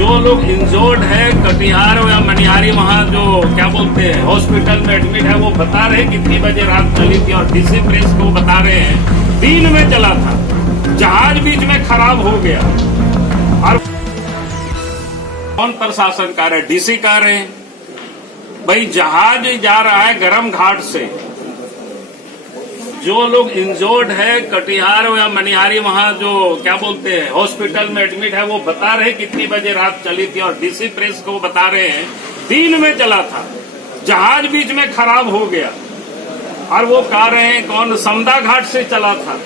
जो लोग इंजोर्ड है कटिहार या मनिहारी वहाँ जो क्या बोलते हैं हॉस्पिटल में एडमिट है, वो बता रहे कितनी बजे रात चली थी, और डीसी प्रेस को बता रहे हैं दिन में चला था, जहाज बीच में खराब हो गया। और कौन प्रशासन कह रहे, डीसी कह रहे हैं भाई जहाज जा रहा है गर्म घाट से। जो लोग इंजोर्ड है कटिहार या मनिहारी वहाँ जो क्या बोलते हैं हॉस्पिटल में एडमिट है, वो बता रहे कितनी बजे रात चली थी, और डीसी प्रेस को बता रहे हैं दिन में चला था, जहाज बीच में खराब हो गया। और वो कह रहे हैं कौन समदा घाट से चला था,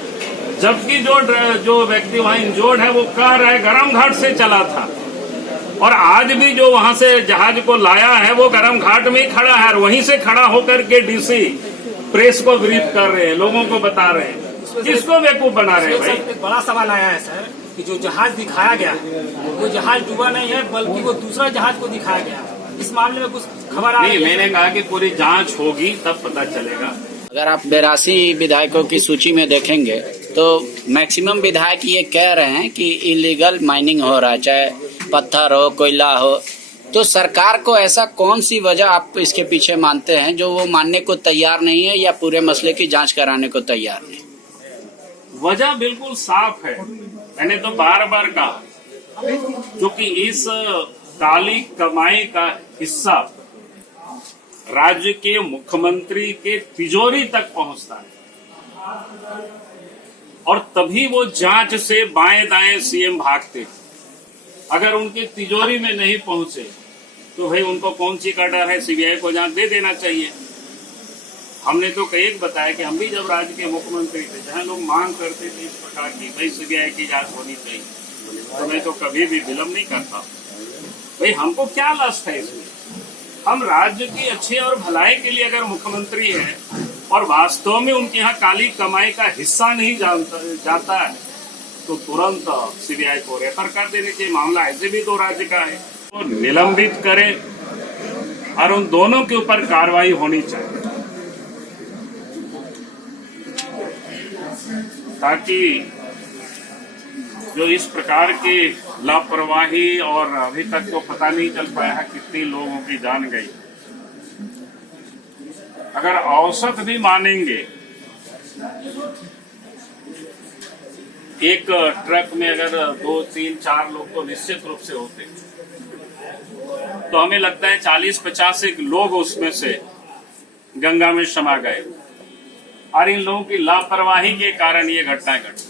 जबकि जो व्यक्ति वहाँ इंजोर्ड है वो कह रहा है गर्म घाट से चला था। और आज भी जो वहाँ से जहाज को लाया है वो गर्म घाट में ही खड़ा है, और वहीं से खड़ा होकर के डीसी प्रेस को ब्रीफ कर रहे हैं, लोगों को बता रहे हैं। किसको बेवकूफ बना रहे हैं भाई? एक बड़ा सवाल आया है सर कि जो जहाज दिखाया गया वो जहाज डूबा नहीं है, बल्कि वो दूसरा जहाज को दिखाया गया। इस मामले में कुछ खबर आ रही है? मैंने कहा कि पूरी जांच होगी तब पता चलेगा। अगर आप 82 विधायकों की सूची में देखेंगे तो मैक्सिमम विधायक ये कह रहे हैं कि इलीगल माइनिंग हो रहा है, चाहे पत्थर हो कोयला हो। तो सरकार को ऐसा कौन सी वजह आप इसके पीछे मानते हैं जो वो मानने को तैयार नहीं है या पूरे मसले की जांच कराने को तैयार नहीं? वजह बिल्कुल साफ है, मैंने तो बार बार कहा, क्योंकि इस काली कमाई का हिस्सा राज्य के मुख्यमंत्री के तिजोरी तक पहुंचता है, और तभी वो जांच से बाएं दाएं सीएम भागते। अगर उनके तिजोरी में नहीं पहुंचे तो भाई उनको कौन सी का डर है, सीबीआई को जांच दे देना चाहिए। हमने तो कई बताया कि हम भी जब राज्य के मुख्यमंत्री थे, जहां लोग मांग करते थे इस प्रकार की भाई सीबीआई की जांच होनी चाहिए, तो मैं तो कभी भी विलंब नहीं करता। भाई हमको क्या लस्ट है इसमें? हम राज्य की अच्छे और भलाई के लिए अगर मुख्यमंत्री है और वास्तव में उनके यहाँ काली कमाई का हिस्सा नहीं जाता है, तो तुरंत सीबीआई को रेफर कर देने चाहिए। मामला ऐसे भी दो राज्य का है, तो निलंबित करें और उन दोनों के ऊपर कार्रवाई होनी चाहिए, ताकि जो इस प्रकार की लापरवाही, और अभी तक तो पता नहीं चल पाया है कितनी लोगों की जान गई। अगर औसत भी मानेंगे, एक ट्रक में अगर 2, 3, 4 लोग तो निश्चित रूप से होते, तो हमें लगता है 40-50 लोग उसमें से गंगा में समा गए, और इन लोगों की लापरवाही के कारण ये घटना घटी।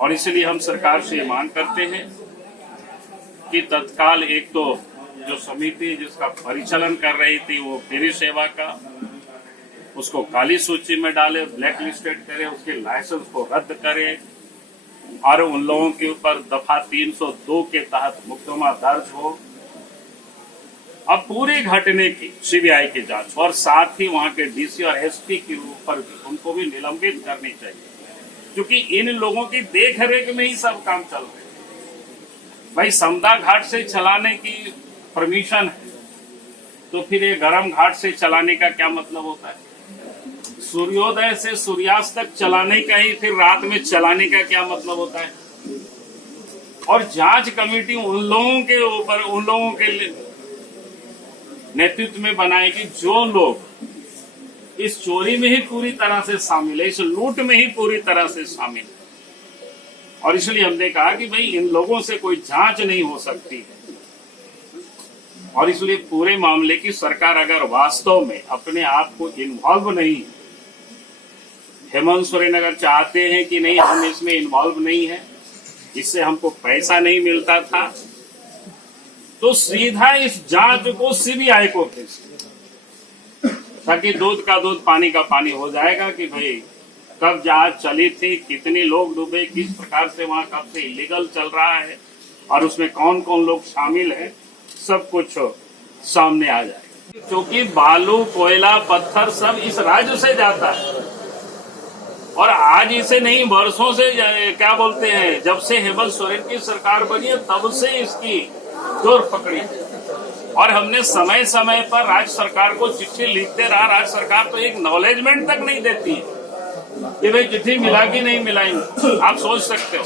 और इसलिए हम सरकार से ये मांग करते हैं कि तत्काल एक तो जो समिति जिसका परिचालन कर रही थी वो फेरी सेवा का, उसको काली सूची में डाले, ब्लैक लिस्टेड करे, उसके लाइसेंस को रद्द करे, और उन लोगों के ऊपर दफा 302 के तहत मुकदमा दर्ज हो। अब पूरे घटने की सीबीआई की जांच, और साथ ही वहां के डीसी और एसपी के ऊपर भी उनको भी निलंबित करनी चाहिए, क्योंकि इन लोगों की देख रेख में ही सब काम चल रहे हैं। भाई समदा घाट से चलाने की परमिशन है, तो फिर ये गर्म घाट से चलाने का क्या मतलब होता है? सूर्योदय से सूर्यास्त तक चलाने का ही फिर रात में चलाने का क्या मतलब होता है? और जांच कमेटी उन लोगों के ऊपर, उन लोगों के नेतृत्व में बनाएगी जो लोग इस चोरी में ही पूरी तरह से शामिल है, इस लूट में ही पूरी तरह से शामिल है। और इसलिए हमने कहा कि भाई इन लोगों से कोई जांच नहीं हो सकती है, और इसलिए पूरे मामले की सरकार अगर वास्तव में अपने आप को इन्वॉल्व नहीं, हेमंत सोरेन अगर चाहते हैं कि नहीं हम इसमें इन्वॉल्व नहीं है, इससे हमको पैसा नहीं मिलता था, तो सीधा इस जांच को सीबीआई को भेज, ताकि दूध का दूध पानी का पानी हो जाएगा कि भाई कब जहाज चली थी, कितने लोग डूबे, किस प्रकार से वहां कब से इलीगल चल रहा है, और उसमें कौन कौन लोग शामिल हैं, सब कुछ सामने आ जाएगा। क्योंकि बालू, कोयला, पत्थर सब इस राज्य से जाता है, और आज इसे नहीं वर्षों से क्या बोलते हैं, जब से हेमंत सोरेन की सरकार बनी है तब से इसकी जोर पकड़ी। और हमने समय समय पर राज्य सरकार को चिट्ठी लिखते रहा, राज्य सरकार तो एक नॉलेजमेंट तक नहीं देती है कि भाई चिट्ठी मिला कि नहीं मिला। आप सोच सकते हो